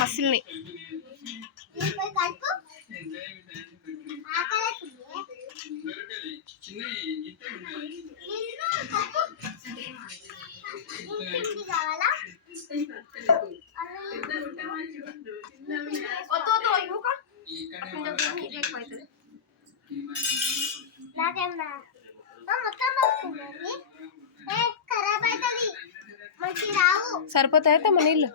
మసిల్ని సరిపోతాయి తమ నీళ్ళు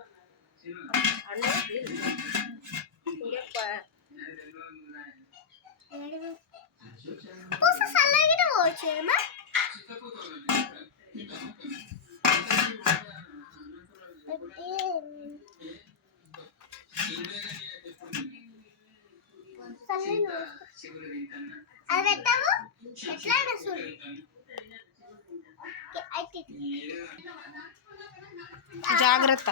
జాగ్రత్త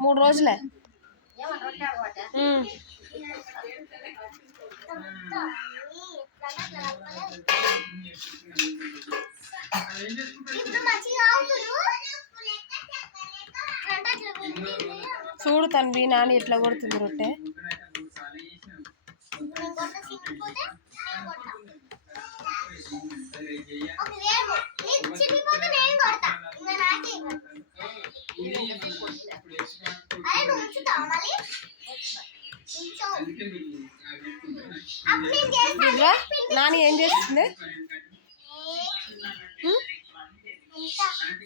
మూడు రోజులే చూడు తన్వి నాని ఎట్లా కొడుతుంది రొట్టె నాని ఏం చేస్తుంది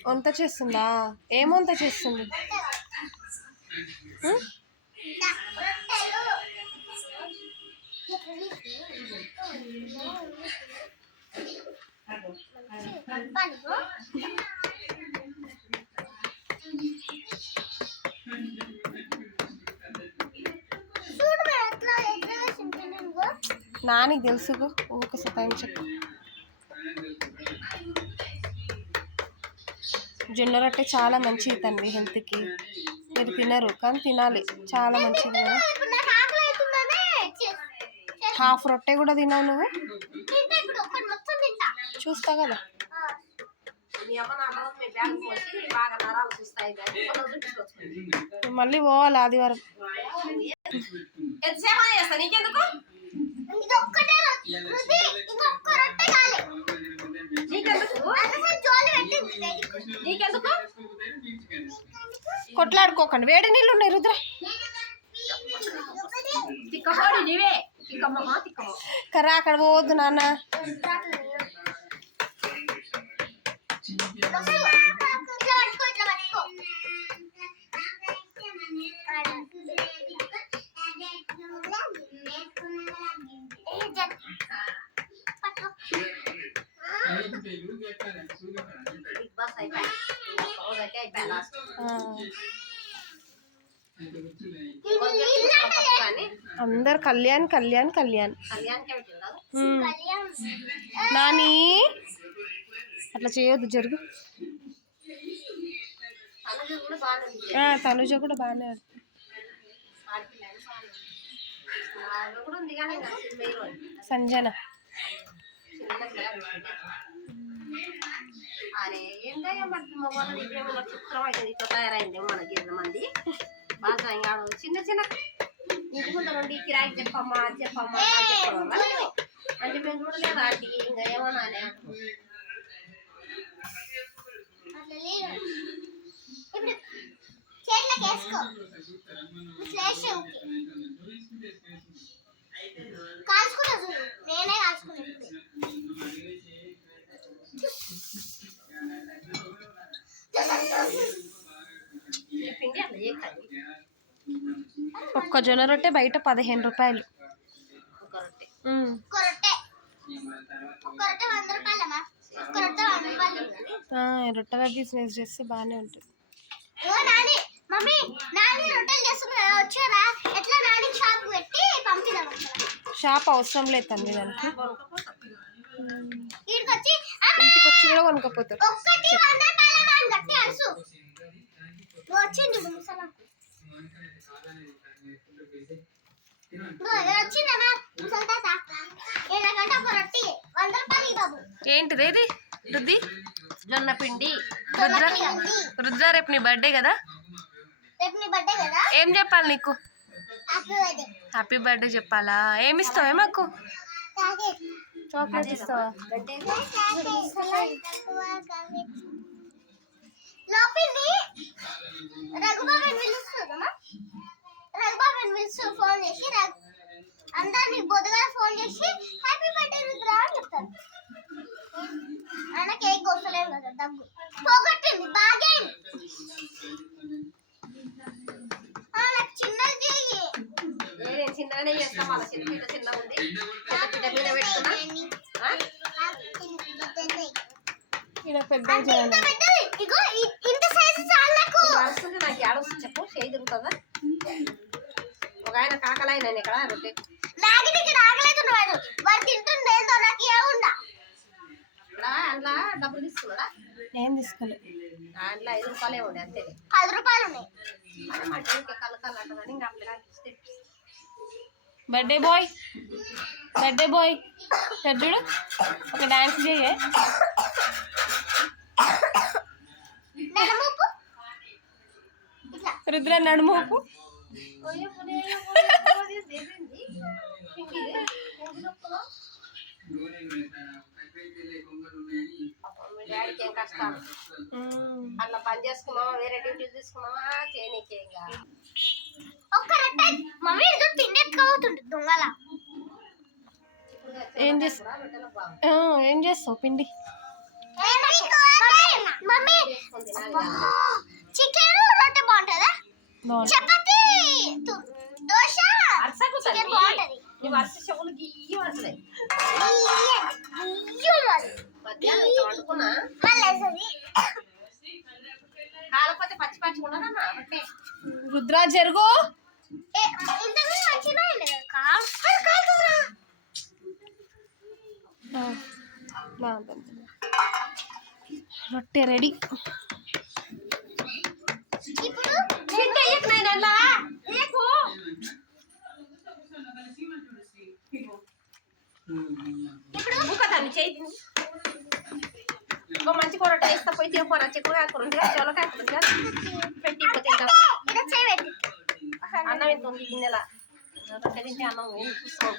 వంట చేస్తుందా ఏం వంట చేస్తుంది నాని తెలుసు ఊక సతాయించకు జొన్న రొట్టె చాలా మంచిది తన్వి హెల్త్కి మీరు తినరు కానీ తినాలి చాలా మంచిది కదా హాఫ్ రొట్టె కూడా తినవు నువ్వు చూస్తా కదా మళ్ళీ పోవాలి ఆదివారం కొట్లాడుకోకండి వేడి నీళ్ళు ఉన్నాయి రుద్ర కర్రా అక్కడ పోవద్దు నాన్న అందరు కళ్యాణ్ కళ్యాణ్ కళ్యాణ్ నాని అట్లా చేయొద్దు జరుగు తనుజ కూడా బాగానే సంజన అరే ఏంటయ్యా మొన్న చిత్రం అయితే ఇట్లా తయారైంది మనకి మంది బాగా చిన్న చిన్న ఇంటి ముందు నుండి కిరాయికి చెప్పమ్మా చెప్పమ్మా చెప్పమ్మా అంటే మేము చూడలేదు ఆంటీ ఇంకా ఏమన్నా ఒక్క జొన్న రొట్టె బయట 15 రూపాయలు. రొట్టెల బిజినెస్ చేస్తే బాగానే ఉంటుంది. షాప్ అవసరం లేదు తల్లి దానికి. కొనుక్కోపోతాం. ఇంటికి వచ్చి కూడా కొనుక్కోపోతారు. ఏంటిది ఇది రుద్ది? జొన్న పిండి. రుద్ర రేపు నీ బర్త్డే కదా, ఏం చెప్పాలి నీకు? హ్యాపీ బర్త్డే చెప్పాలా? ఏమి ఇస్తావే మాకు? చాక్లెట్ ఇస్తావా? ఫోన్ చేసి అందరినీ బొద్దుగా ఫోన్ చేసి హ్యాపీ బర్త్డే రుద్ర అని చెప్తారు. ఆయన కేక్ కోసలేం కదా, దగ్గు పోగొట్టింది బాగా. నాకు చిన్నది చెయ్యి. నేను చిన్నగానే చేస్తాం. వాళ్ళ చిన్న చిన్నగా ఉంది. పెద్ద పిట్ట మీద పెట్టుకున్నా. ఇగో ఇంత సైజు చాలు నాకు. వరుసగా నాకు ఏడొస్తుంది చెప్పు, చేయి తిరుగుతుందా? ఒక ఆయన కాకలాయన ఇక్కడ రొట్టె లాగిన ఇక్కడ ఆగలేతున్నాడు. వాడు తింటుండే నాకు ఏముందా? ఇక్కడ అందులో డబ్బులు తీసుకున్నాడా? ఏం తీసుకోలే. అందులో 5 రూపాయలే ఉండే అంతే. 10 రూపాయలు ఉన్నాయి. అంటే ఇంకా కలకాలు అంటారని ఇంకా అప్పుడు బర్త్డే బాయ్, బర్త్డే బాయ్ చూడు, ఒక డాన్స్ చేయే. నడుముపు రుద్ర నడుమోపు. డాడీకి ఏం కష్టాలు. అట్లా పని చేసుకున్నావా, వేరే డ్యూటీలు తీసుకున్నావా, చేయనీకే ఇంకా. ఒక్క రొట్టె మమ్మీ ఏదో తిండెత్తుకోబోతుండు దొంగల. ఏం చేస్తావు పిండి? మమ్మీ చికెన్ రొట్టె బాగుంటుందా? చపాతి దోశ చికెన్ బాగుంటది. నువ్వు అరిసి చెవులు గియ్యి పడుతున్నాయి. మధ్యాహ్నం ఇంత వండుకున్నా కాకపోతే పచ్చి పచ్చి ఉండదన్నా అంటే. రుద్ర జరుగు. రొట్టె రెడీ. ఇప్పుడు దాన్ని చేయి ఇంకో మంచి కూర వేస్తా పోయి తినపోరా. చిక్కుడుకాయ కూర ఉంది, చోలకాయ కూర పెట్టి తింటాం. అన్నం ఎంత ఉంది గిన్నెల, రొట్టె తింటే అన్నం చూస్తాం.